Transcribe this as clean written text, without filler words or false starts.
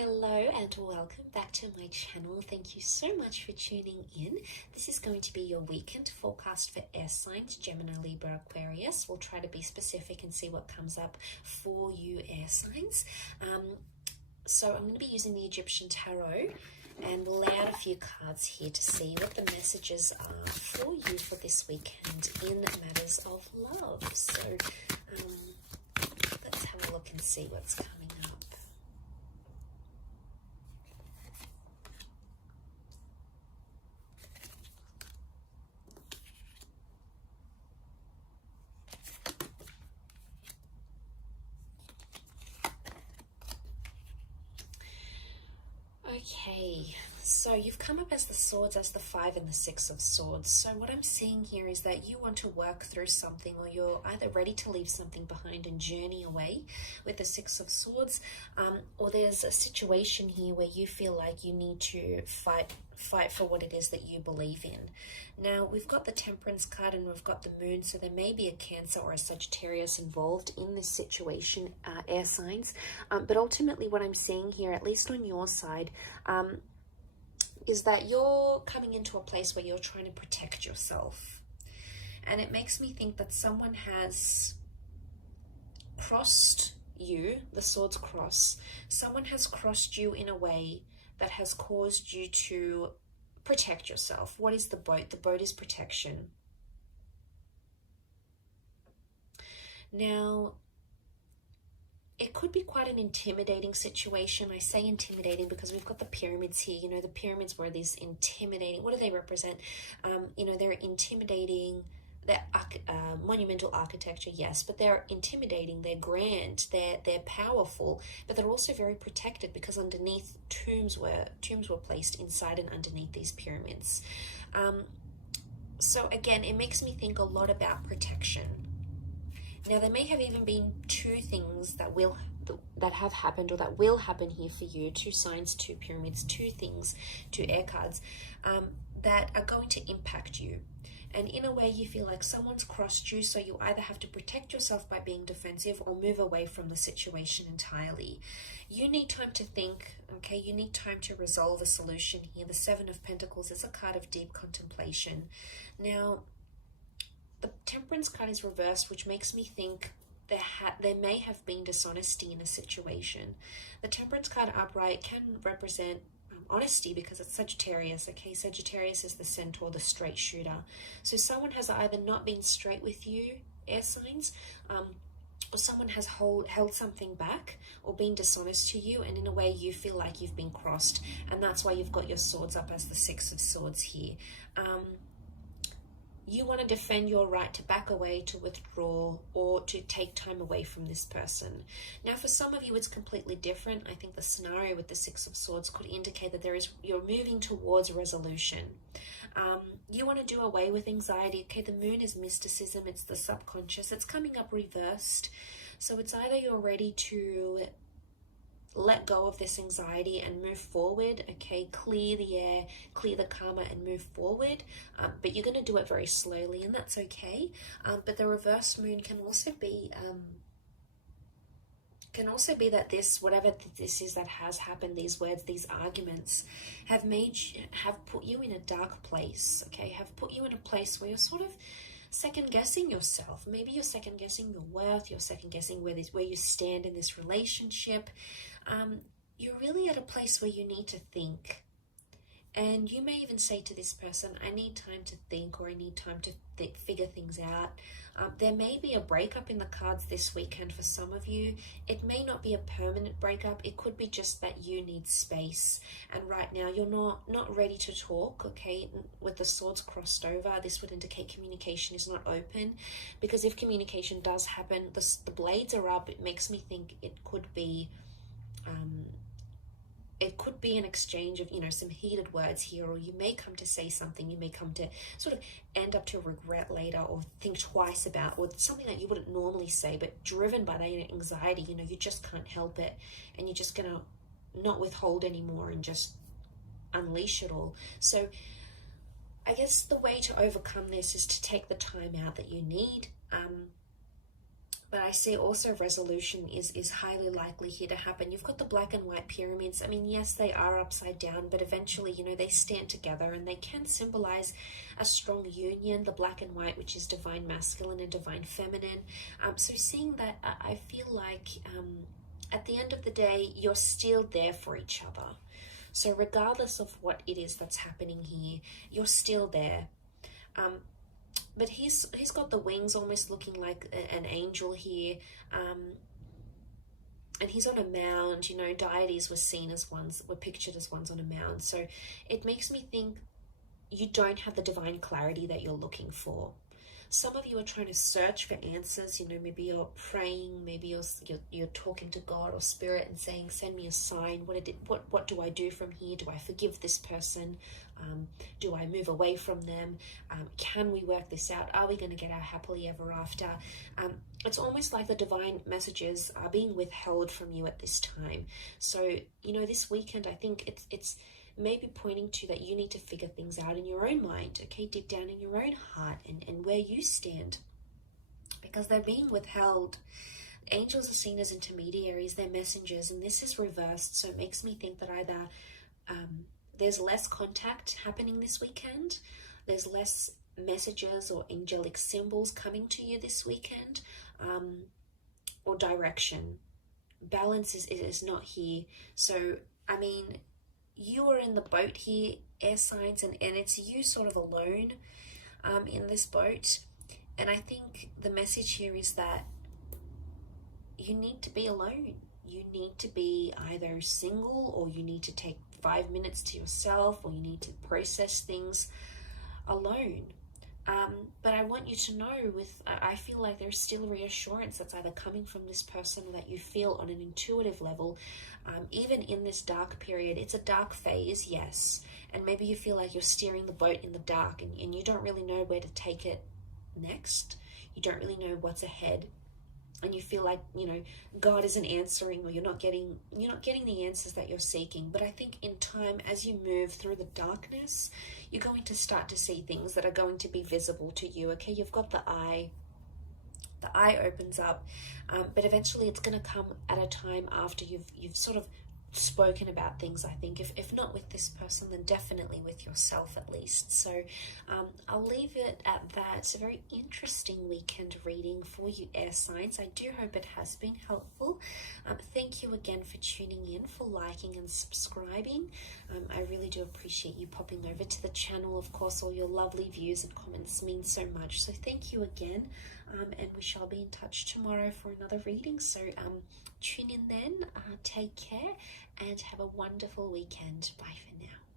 Hello and welcome back to my channel. Thank you so much for tuning in. This is going to be your weekend forecast for air signs, Gemini, Libra, Aquarius. We'll try to be specific and see what comes up for you air signs. So I'm going to be using the Egyptian Tarot and we'll lay out a few cards here to see what the messages are for you for this weekend in matters of love. So let's have a look and see what's coming up. Okay, so you've come up as the swords, as the 5 and the 6 of swords. So what I'm seeing here is that you want to work through something, or you're either ready to leave something behind and journey away with the 6 of swords, or there's a situation here where you feel like you need to fight for what it is that you believe in. Now, we've got the Temperance card and we've got the Moon, so there may be a Cancer or a Sagittarius involved in this situation, air signs. But ultimately what I'm seeing here, at least on your side, is that you're coming into a place where you're trying to protect yourself. And it makes me think that someone has crossed you, the swords cross. Someone has crossed you in a way that has caused you to protect yourself. What is the boat? The boat is protection. Now, it could be quite an intimidating situation. I say intimidating because we've got the pyramids here. You know, the pyramids were these intimidating, what do they represent? You know, they're intimidating. They're monumental architecture, yes, but they're intimidating, they're grand, they're powerful, but they're also very protected because underneath tombs were placed inside and underneath these pyramids. So again, it makes me think a lot about protection. Now, there may have even been two things that have happened or that will happen here for you, 2 signs, 2 pyramids, 2 things, 2 air cards, that are going to impact you. And in a way, you feel like someone's crossed you, so you either have to protect yourself by being defensive or move away from the situation entirely. You need time to think, okay? You need time to resolve a solution here. The 7 of Pentacles is a card of deep contemplation. Now, the Temperance card is reversed, which makes me think there may have been dishonesty in a situation. The Temperance card upright can represent honesty because it's Sagittarius, okay? Sagittarius is the centaur, the straight shooter. So someone has either not been straight with you, air signs, or someone has held something back or been dishonest to you, and in a way you feel like you've been crossed, and that's why you've got your swords up as the 6 of swords here. You want to defend your right to back away, to withdraw, or to take time away from this person. Now, for some of you, it's completely different. I think the scenario with the 6 of swords could indicate that you're moving towards resolution. You want to do away with anxiety. Okay, the Moon is mysticism. It's the subconscious. It's coming up reversed. So it's either you're ready to let go of this anxiety and move forward, okay, clear the air, clear the karma and move forward, but you're going to do it very slowly, and that's okay. But the reversed Moon can also be that this, whatever this is that has happened, these words, these arguments have put you in a dark place, okay, have put you in a place where you're sort of second guessing yourself. Maybe you're second guessing your worth, you're second guessing where you stand in this relationship. You're really at a place where you need to think. And you may even say to this person, I need time to think, or I need time to figure things out. There may be a breakup in the cards this weekend for some of you. It may not be a permanent breakup. It could be just that you need space. And right now you're not ready to talk, okay? With the swords crossed over, this would indicate communication is not open. Because if communication does happen, the blades are up. It makes me think it could be an exchange of, you know, some heated words here, or you may come to say something, you may come to sort of end up to regret later or think twice about, or something that you wouldn't normally say, but driven by that anxiety, you know, you just can't help it, and you're just gonna not withhold anymore and just unleash it all. So I guess the way to overcome this is to take the time out that you need. But I see also resolution is highly likely here to happen. You've got the black and white pyramids. I mean, yes, they are upside down, but eventually, you know, they stand together and they can symbolize a strong union, the black and white, which is divine masculine and divine feminine. So seeing that, I feel like at the end of the day, you're still there for each other. So regardless of what it is that's happening here, you're still there. But he's got the wings almost looking like an angel here, and he's on a mound. You know, deities were pictured as ones on a mound. So it makes me think you don't have the divine clarity that you're looking for. Some of you are trying to search for answers. You know, maybe you're praying, maybe you're talking to God or Spirit and saying, "Send me a sign. What do I do from here? Do I forgive this person? Do I move away from them? Can we work this out? Are we going to get our happily ever after?" It's almost like the divine messages are being withheld from you at this time. So, you know, this weekend, I think it's maybe pointing to that you need to figure things out in your own mind, okay, deep down in your own heart and where you stand, because they're being withheld. Angels are seen as intermediaries, they're messengers, and this is reversed. So it makes me think that either there's less contact happening this weekend, there's less messages or angelic symbols coming to you this weekend, or direction. Balance is not here. So, I mean, you are in the boat here, air signs, and it's you sort of alone in this boat. And I think the message here is that you need to be alone. You need to be either single, or you need to take 5 minutes to yourself, or you need to process things alone. But I want you to know, I feel like there's still reassurance that's either coming from this person or that you feel on an intuitive level. Even in this dark period, it's a dark phase, yes. And maybe you feel like you're steering the boat in the dark and you don't really know where to take it next. You don't really know what's ahead. And you feel like, you know, God isn't answering, or you're not getting the answers that you're seeking. But I think in time, as you move through the darkness, you're going to start to see things that are going to be visible to you. Okay, you've got the eye opens up, but eventually it's going to come at a time after you've sort of spoken about things. I think if not with this person, then definitely with yourself at least. So I'll leave it at that. It's a very interesting weekend reading for you, air signs. I do hope it has been helpful. Thank you again for tuning in, for liking and subscribing. I really do appreciate you popping over to the channel. Of course, all your lovely views and comments mean so much, so thank you again. And we shall be in touch tomorrow for another reading. So tune in then, take care, and have a wonderful weekend. Bye for now.